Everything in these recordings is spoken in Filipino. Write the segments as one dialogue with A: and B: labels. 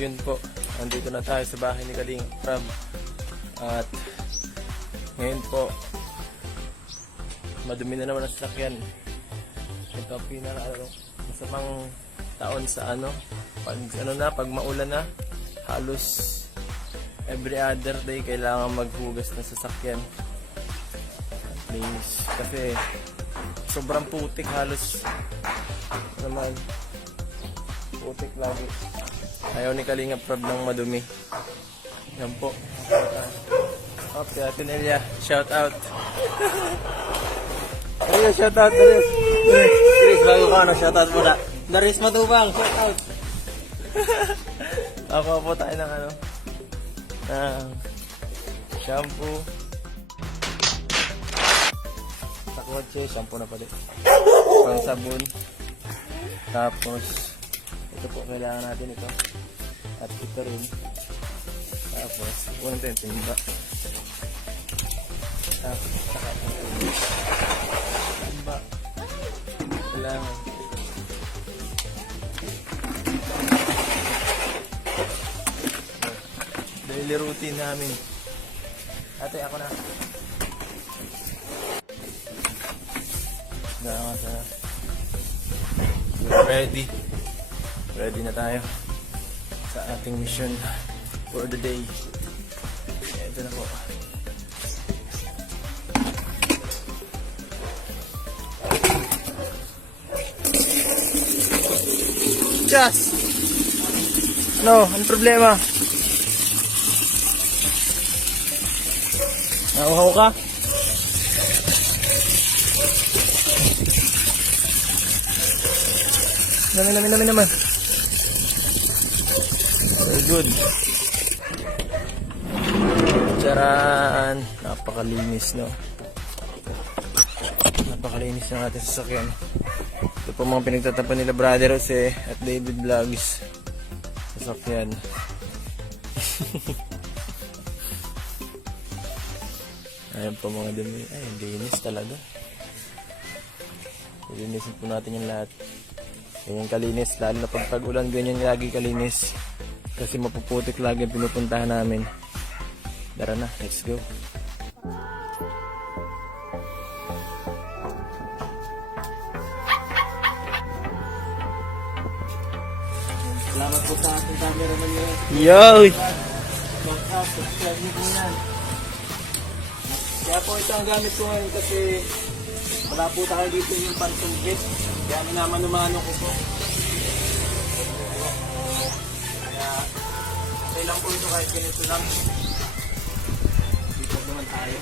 A: yun po, andito na tayo sa bahay ni Kaling Prab. At ngayon po, madumi na naman ang sasakyan. Ito ang pinaka ano, masamang taon sa ano, pag ano na, pag maulan na, halos every other day kailangan maghugas ng sasakyan. Please, kasi sobrang putik halos naman putik lagi. Ayaw ni Kalinga Prab ng madumi. Yan po. Uh, okay, Ate Nelia, shout out. Nelia, shout out, Daris.
B: Chris, bago ka ano, shoutout muna. Daris Matubang, shoutout.
A: Ako po tayo ng ano, ng shampoo. Sa kotse, shampoo na pala. Pang sabon. Tapos, ito po, kailangan natin ito. At ito rin. Tapos, ito yung timba. Tapos, saka. Timba. Kailangan. Daily routine namin. Ate, ako na. We're ready. Ready na tayo sa ating mission for the day. Ito na po. Just! No, ang problema? Nauhaw ka? Namin, namin, namin naman. Very good. Charaan. Napakalinis, no? Napakalinis ng ating sasakyan. Ito po mga pinagtatapan nila Brother Jose at David Vlogs. Sasakyan. Ayan po mga dumi. Ay, linis talaga. Linisin po natin yung lahat. Ganyan kalinis. Lalo na pag tag-ulan, ganyan lagi kalinis. Kasi mapuputik lagi pinupuntahan namin. Tara na, let's go.
B: Salamat po sa ating cameraman nyo.
A: Yo!
B: Mag-up, subscribe nyo po yan. Kaya po ito ang gamit ko ngayon kasi wala po tayo dito yung pansumpit. Kaya minamanumano ko po. Okay lang po ito kahit ganito lang. Dito naman tayo.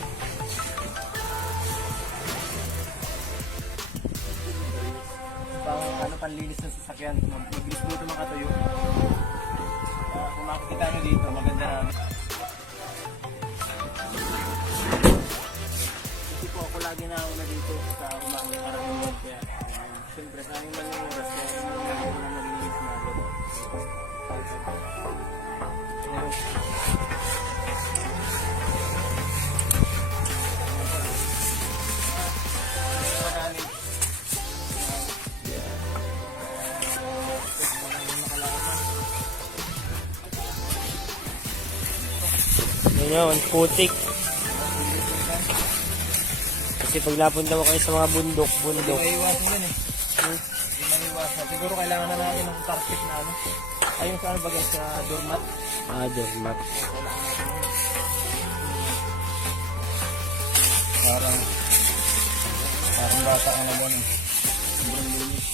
B: Pang ano panlinis ng sasakyan. Mabilis po ito makatuyo. Kaya kung makikita nyo dito, maganda na. Kasi po ako lagi na una dito sa
A: Yun yun, putik. Kasi pag napunta mo kayo sa mga bundok,
B: Hindi
A: bundok.
B: maiwasan yun eh. Hindi maiwasan. Siguro kailangan na natin ng carpet na ano. Ayun sa ano bagay sa doormat.
A: Ah, doormat.
B: Parang parang bata ka na gano'n. Sobrang linis.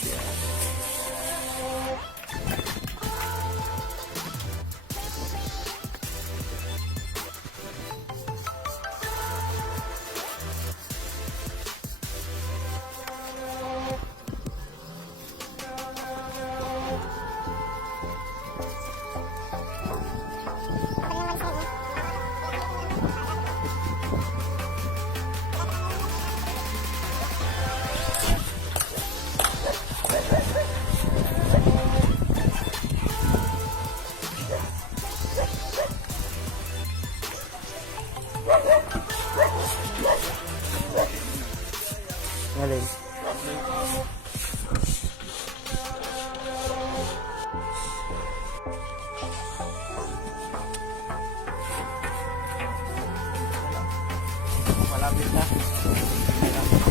A: Galing. Malapit na.